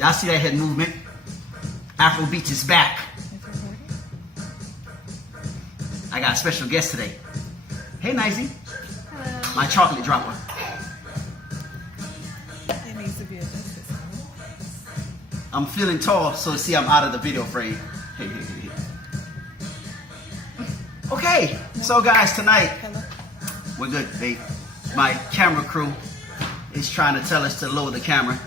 Y'all see that head movement? Afrobeats is back. I got a special guest today. Hey, Nicey. Hello. My chocolate dropper. It needs to be adjusted. I'm feeling tall, so see I'm out of the video frame. Hey. Okay, so guys, tonight, Hello. we're good, babe. My camera crew is trying to tell us to lower the camera.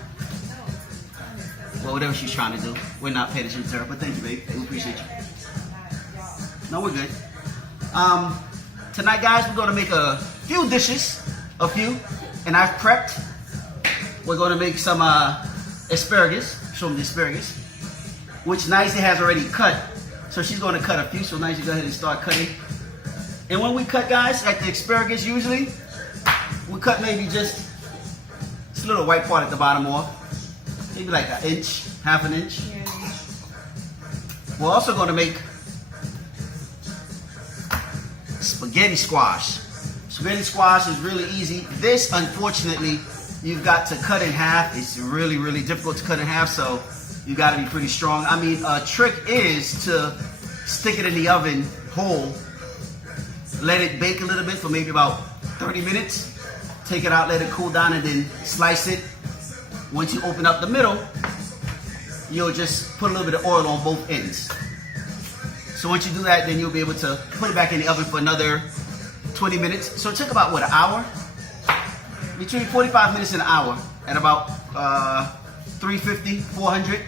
Well, whatever she's trying to do. We're not paying attention to her, but thank you, babe. We appreciate you. No, we're good. Tonight, guys, we're going to make a few dishes. And I've prepped. We're going to make some asparagus. Show them the asparagus. Which Nicey has already cut. So she's going to cut a few. So Nicey, go ahead and start cutting. And when we cut, guys, like the asparagus usually, we cut maybe just a little white part at the bottom off. Maybe like an inch, half an inch. Yeah. We're also going to make spaghetti squash. Spaghetti squash is really easy. This, unfortunately, you've got to cut in half. It's really, really difficult to cut in half, so you got to be pretty strong. I mean, a trick is to stick it in the oven whole, let it bake a little bit for maybe about 30 minutes. Take it out, let it cool down, and then slice it. Once you open up the middle, you'll just put a little bit of oil on both ends. So once you do that, then you'll be able to put it back in the oven for another 20 minutes. So it took about, what, an hour? Between 45 minutes and an hour at about 350, 400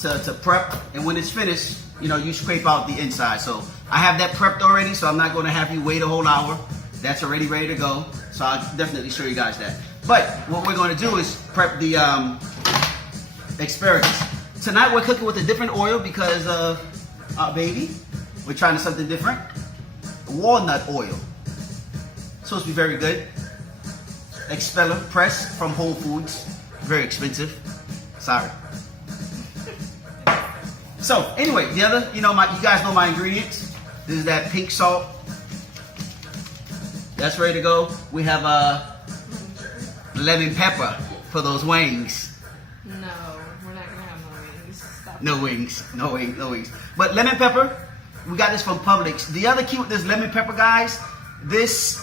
to prep. And when it's finished, you know, you scrape out the inside. So I have that prepped already, so I'm not going to have you wait a whole hour. That's already ready to go. So I'll definitely show you guys that. But what we're going to do is prep the asparagus. Tonight we're cooking with a different oil because of our baby. We're trying something different. Walnut oil. Supposed to be very good. Expeller press from Whole Foods. Very expensive. Sorry. So anyway, the other, you guys know my ingredients. This is that pink salt. That's ready to go. We have lemon pepper for those wings. No, we're not gonna have no wings. Stop. No wings. No wings. But lemon pepper, we got this from Publix. The other key with this lemon pepper, guys, this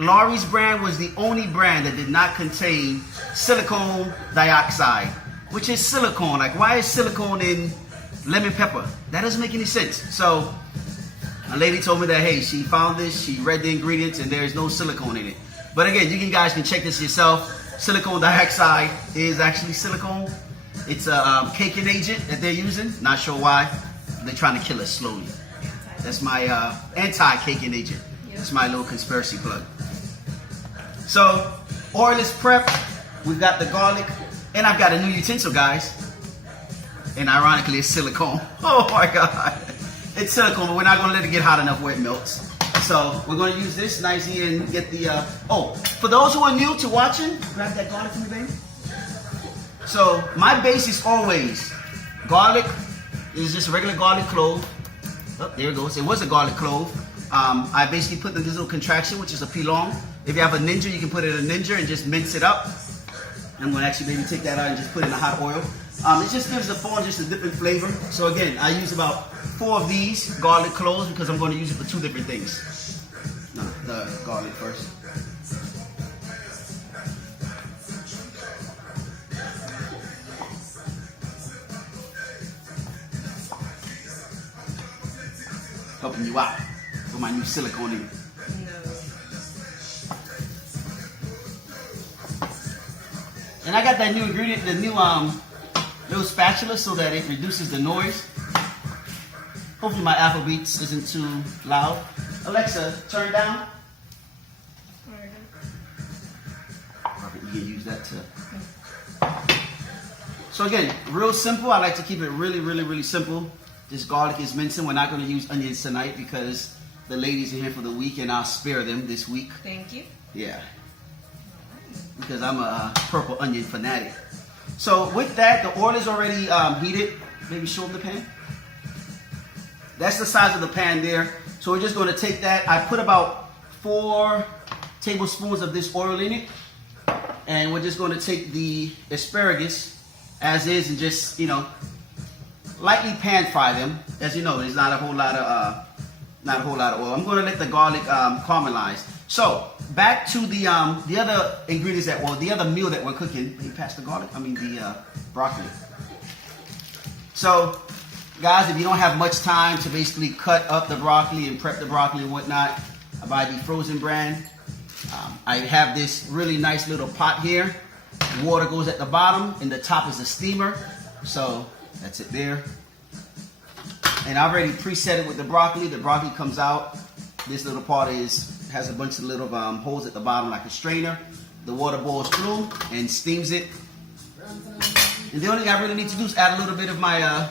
Laurie's brand was the only brand that did not contain silicone dioxide, which is silicone. Like, why is silicone in lemon pepper? That doesn't make any sense. So a lady told me that, hey, she found this, she read the ingredients, and there's no silicone in it. But again, you guys can check this yourself. Silicone dioxide is actually silicone. It's a caking agent that they're using. Not sure why. They're trying to kill us slowly. That's my anti-caking agent. That's my little conspiracy plug. So, oil is prepped. We've got the garlic. And I've got a new utensil, guys. And ironically, it's silicone. Oh my God. It's silicone, but we're not going to let it get hot enough where it melts. So we're going to use this nicely and get the, for those who are new to watching, grab that garlic for me, baby. So my base is always garlic. Is just a regular garlic clove. Oh, there it goes. It was a garlic clove. I basically put in this little contraction, which is a pilon. If you have a ninja, you can put it in a ninja and just mince it up. I'm going to actually maybe take that out and just put it in the hot oil. It just gives the phone just a different flavor. So again, I use about 4 of these garlic cloves because I'm going to use it for 2 different things. No, the garlic first. Helping you out with my new silicone in it. No. And I got that new ingredient, the new little spatula, so that it reduces the noise. Hopefully my Afrobeats isn't too loud. Alexa, turn down. Perfect, you can use that too. So again, real simple. I like to keep it really, really, really simple. This garlic is mincing. We're not going to use onions tonight because the ladies are here for the week and I'll spare them this week. Thank you. Yeah. Because I'm a purple onion fanatic. So with that, the oil is already heated. Maybe show them the pan. That's the size of the pan there. So we're just going to take that. I put about 4 tablespoons of this oil in it. And we're just going to take the asparagus as is and just, you know, lightly pan fry them. As you know, there's not a whole lot of oil. I'm going to let the garlic caramelize. So back to the other ingredients the other meal that we're cooking. Hey, pass the garlic. I mean the broccoli. So guys, if you don't have much time to basically cut up the broccoli and prep the broccoli and whatnot, I buy the frozen brand. I have this really nice little pot here. Water goes at the bottom and the top is a steamer. So that's it there. And I've already preset it with the broccoli. The broccoli comes out. This little part has a bunch of little holes at the bottom like a strainer. The water boils through and steams it. And the only thing I really need to do is add a little bit of my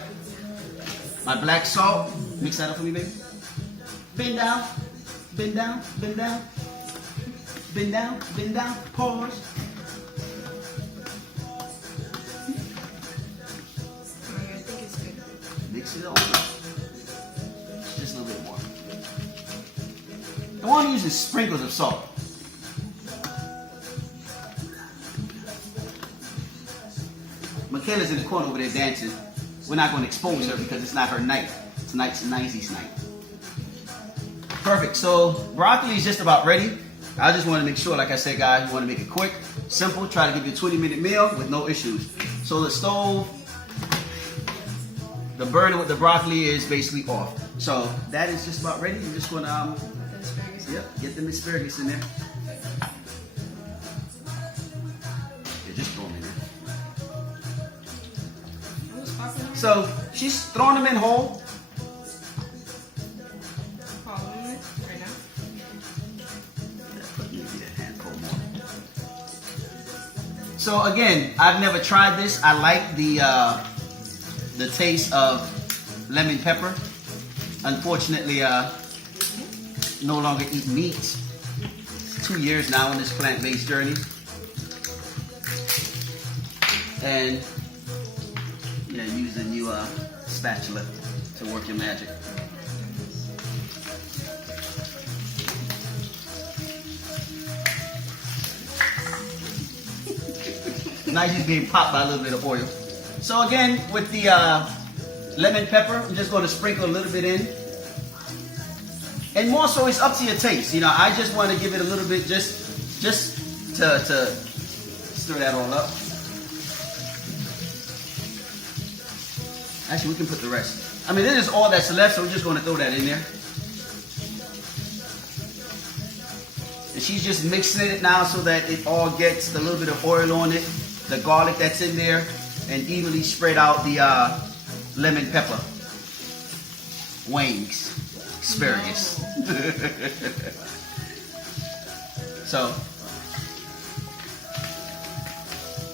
my black salt. Mix that up for me, baby. Bend down, bend down, bend down, bend down, bend down. Pause. Mix it on. Just a little bit more. I want to use sprinkles of salt. Michaela's in the corner over there dancing. We're not going to expose her because it's not her night. Tonight's Nicey's night. Perfect. So broccoli is just about ready. I just want to make sure, like I said, guys, you want to make it quick, simple. Try to give you a 20-minute meal with no issues. So the stove, the burner with the broccoli is basically off. So that is just about ready. You're just going to get them asparagus in there. Yeah, just throw them in there. So she's throwing them in whole. Right now. Put maybe a handful more. So again, I've never tried this. I like the taste of lemon pepper. Unfortunately, no longer eat meat. It's 2 years now on this plant-based journey. And yeah, use a new spatula to work your magic. Now she's getting popped by a little bit of oil. So again, with the lemon pepper, I'm just going to sprinkle a little bit in. And more so, it's up to your taste. You know, I just want to give it a little bit just to stir that all up. Actually, we can put the rest. I mean, this is all that's left, so we're just going to throw that in there. And she's just mixing it now so that it all gets a little bit of oil on it, the garlic that's in there, and evenly spread out the lemon pepper wings, asparagus. So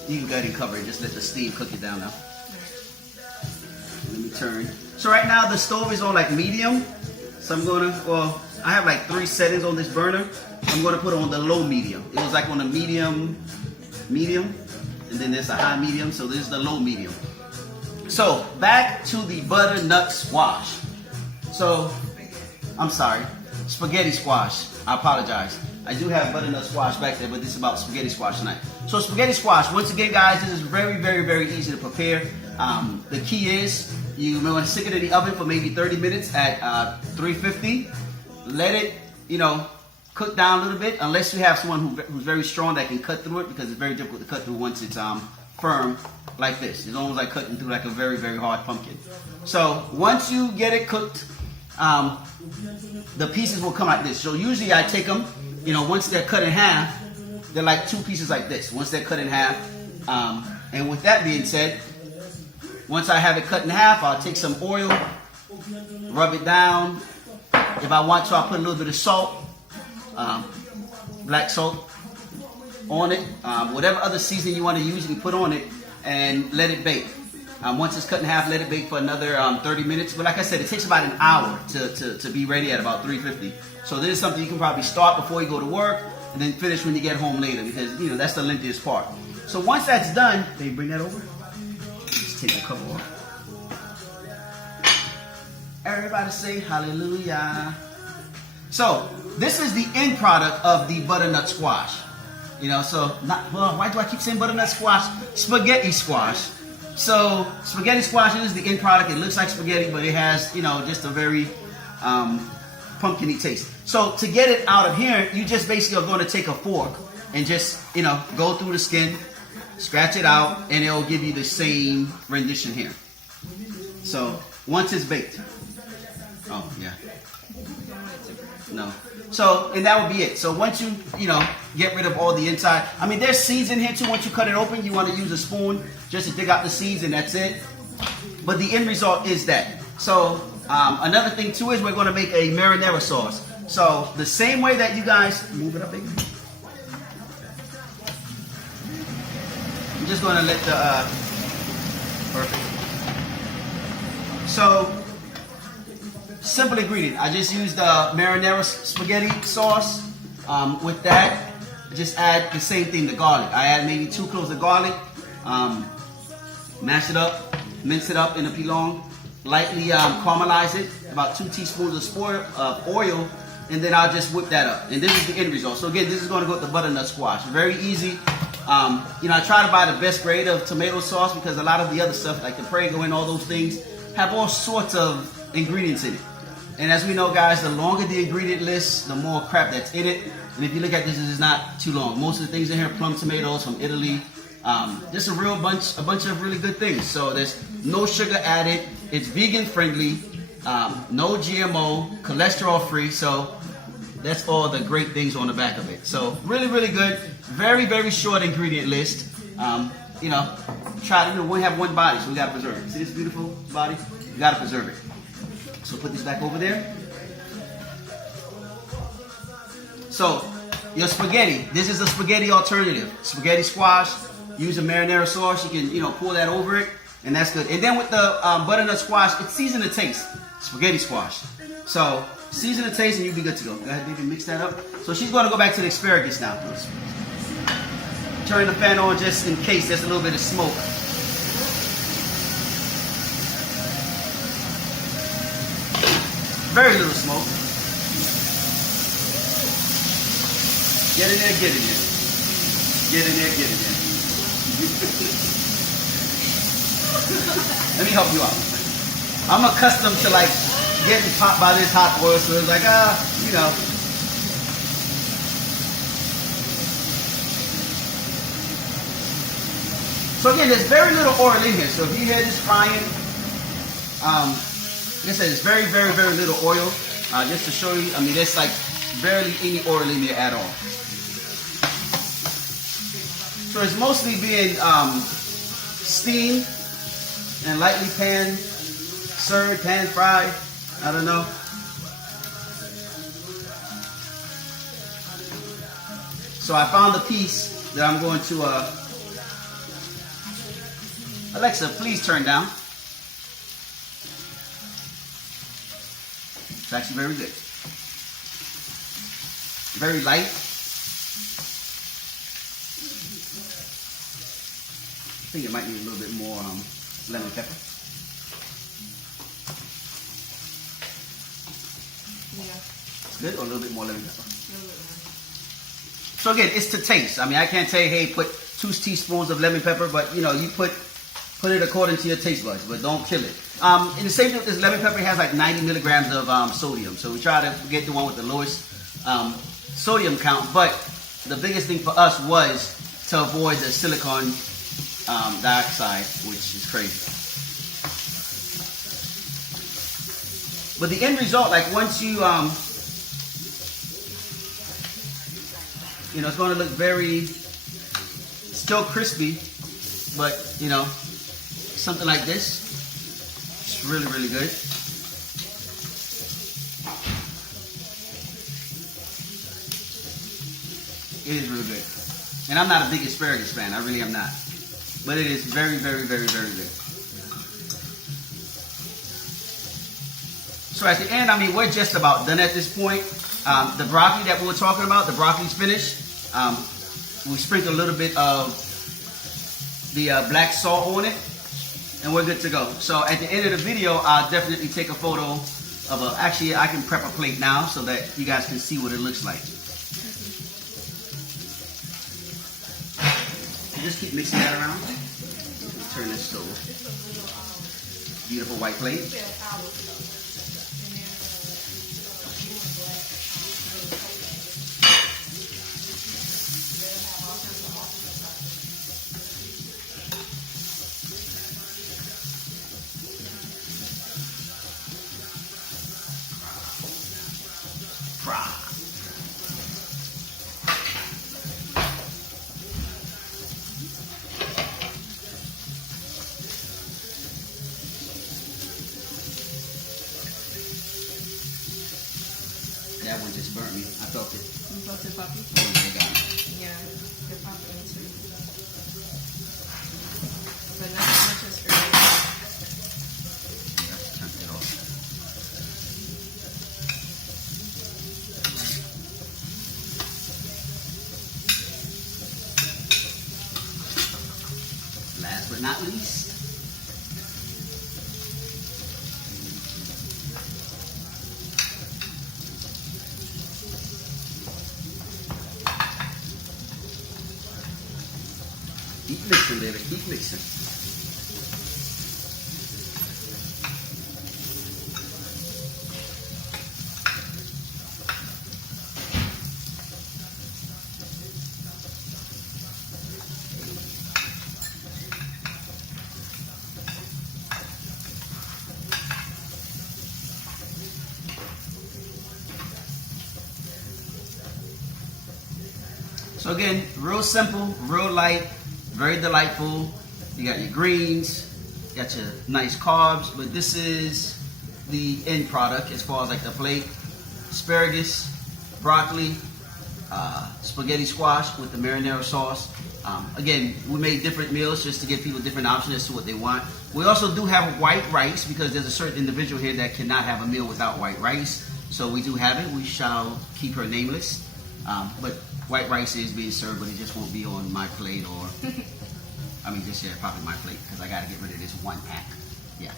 you can go ahead and cover it. Just let the steam cook it down now. Let me turn. So right now the stove is on like medium. So I'm gonna, well, I have like 3 settings on this burner. I'm gonna put it on the low medium. It was like on a medium, and then there's a high medium. So this is the low medium. So back to the butternut squash. So, I'm sorry, spaghetti squash. I apologize. I do have butternut squash back there, but this is about spaghetti squash tonight. So spaghetti squash, once again guys, this is very, very, very easy to prepare. The key is, you may want to stick it in the oven for maybe 30 minutes at 350. Let it, cook down a little bit, unless you have someone who's very strong that can cut through it, because it's very difficult to cut through once it's firm like this. It's almost like cutting through like a very, very hard pumpkin. So once you get it cooked, the pieces will come like this. So usually I take them, once they're cut in half, they're like 2 pieces like this. Once they're cut in half, and with that being said, once I have it cut in half, I'll take some oil, rub it down. If I want to, I'll put a little bit of salt, black salt on it. Whatever other seasoning you want to use, you can put on it and let it bake. Once it's cut in half, let it bake for another 30 minutes. But like I said, it takes about an hour to be ready at about 350. So this is something you can probably start before you go to work and then finish when you get home later, because that's the lengthiest part. So once that's done, they bring that over. Just take the cover off. Everybody say hallelujah. So this is the end product of the butternut squash. Why do I keep saying butternut squash? Spaghetti squash. So spaghetti squash is the end product. It looks like spaghetti, but it has, you know, just a very pumpkin-y taste. So to get it out of here, you just basically are going to take a fork and just, you know, go through the skin, scratch it out, and it'll give you the same rendition here. So once it's baked. Oh, yeah. No. So, and that would be it. So once you know, get rid of all the inside. I mean, there's seeds in here too. Once you cut it open, you want to use a spoon just to dig out the seeds, and that's it. But the end result is that. So another thing too is we're going to make a marinara sauce. So the same way that you guys move it up, baby. I'm just going to let the perfect. So simple ingredient. I just used the marinara spaghetti sauce. With that, I just add the same thing, the garlic. I add maybe 2 cloves of garlic. Mash it up, mince it up in a pilon, lightly caramelize it, about 2 teaspoons of oil, and then I'll just whip that up. And this is the end result. So again, this is going to go with the butternut squash. Very easy. You know, I try to buy the best grade of tomato sauce because a lot of the other stuff, like the Prego and all those things, have all sorts of ingredients in it. And as we know, guys, the longer the ingredient list, the more crap that's in it. And if you look at this, this is not too long. Most of the things in here, plum tomatoes from Italy. Just a bunch of really good things. So there's no sugar added. It's vegan friendly, no GMO, cholesterol free. So that's all the great things on the back of it. So really, really good. Very, very short ingredient list. You know, try to, we have one body, so we gotta preserve it. See this beautiful body? You gotta preserve it. So put this back over there. So your spaghetti, this is a spaghetti alternative. Spaghetti squash, use a marinara sauce. You can, you know, pour that over it, and that's good. And then with the butternut squash, it's season to taste. Spaghetti squash. So season to taste, and you'll be good to go. Go ahead, baby, mix that up. So she's going to go back to the asparagus now. Turn the fan on just in case there's a little bit of smoke. Very little smoke. Get in there, get in there. Get in there, get in there. Let me help you out. I'm accustomed to like getting popped by this hot oil, so it's like, you know. So again, there's very little oil in here. So if you hear this frying, like I said, it's very, very, very little oil. Just to show you, I mean, there's like barely any oil in there at all. So it's mostly being steamed and lightly served, pan fried. I don't know. So I found a piece that I'm going to, Alexa, please turn down. It's actually very good. Very light. I think it might need a little bit more lemon pepper. Yeah. It's good, or a little bit more lemon pepper? A little bit more. So again, it's to taste. I mean, I can't tell you, hey, put 2 teaspoons of lemon pepper, but you know, you put it according to your taste buds, but don't kill it. And the same thing with this lemon pepper, it has like 90 milligrams of sodium. So we try to get the one with the lowest sodium count. But the biggest thing for us was to avoid the silicon dioxide, which is crazy. But the end result, like once you, you know, it's going to look very, still crispy, but you know, something like this. It's really, really good. It is really good. And I'm not a big asparagus fan. I really am not. But it is very, very, very, very good. So at the end, I mean, we're just about done at this point. The broccoli that we were talking about, the broccoli's finished. We sprinkled a little bit of the black salt on it, and we're good to go. So at the end of the video, I'll definitely take a photo of actually I can prep a plate now so that you guys can see what it looks like. You just keep mixing that around. turn this stove. It's a little, Beautiful white plate. and then, blue and black, they'll have all kinds of awesome stuff. Fry. That one just burnt me. I felt it. You felt it, Poppy? Oh my God. Yeah, they're popping too. But not as much as for you. Let's turn it off. Last but not least, keep mixing, baby. Keep mixing. So again, real simple, real light, very delightful. You got your greens, got your nice carbs, but this is the end product as far as like the plate. Asparagus, broccoli, spaghetti squash with the marinara sauce. Again, we made different meals just to give people different options as to what they want. We also do have white rice because there's a certain individual here that cannot have a meal without white rice. So we do have it. We shall keep her nameless. But white rice is being served, but it just won't be on my plate or, I mean, just, yeah, probably my plate because I got to get rid of this one pack. Yeah.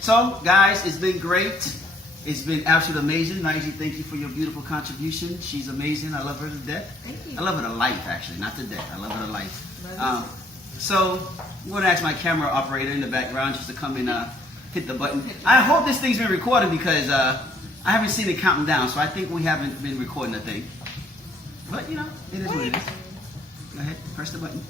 So, guys, it's been great. It's been absolutely amazing. Nigel, thank you for your beautiful contribution. She's amazing. I love her to death. Thank you. I love her to life, actually, not to death. I love her to life. So, I'm going to ask my camera operator in the background just to come and hit the button. I hope this thing's been recorded because I haven't seen it counting down, so I think we haven't been recording the thing. But, you know, it is what it is. Go ahead, press the button.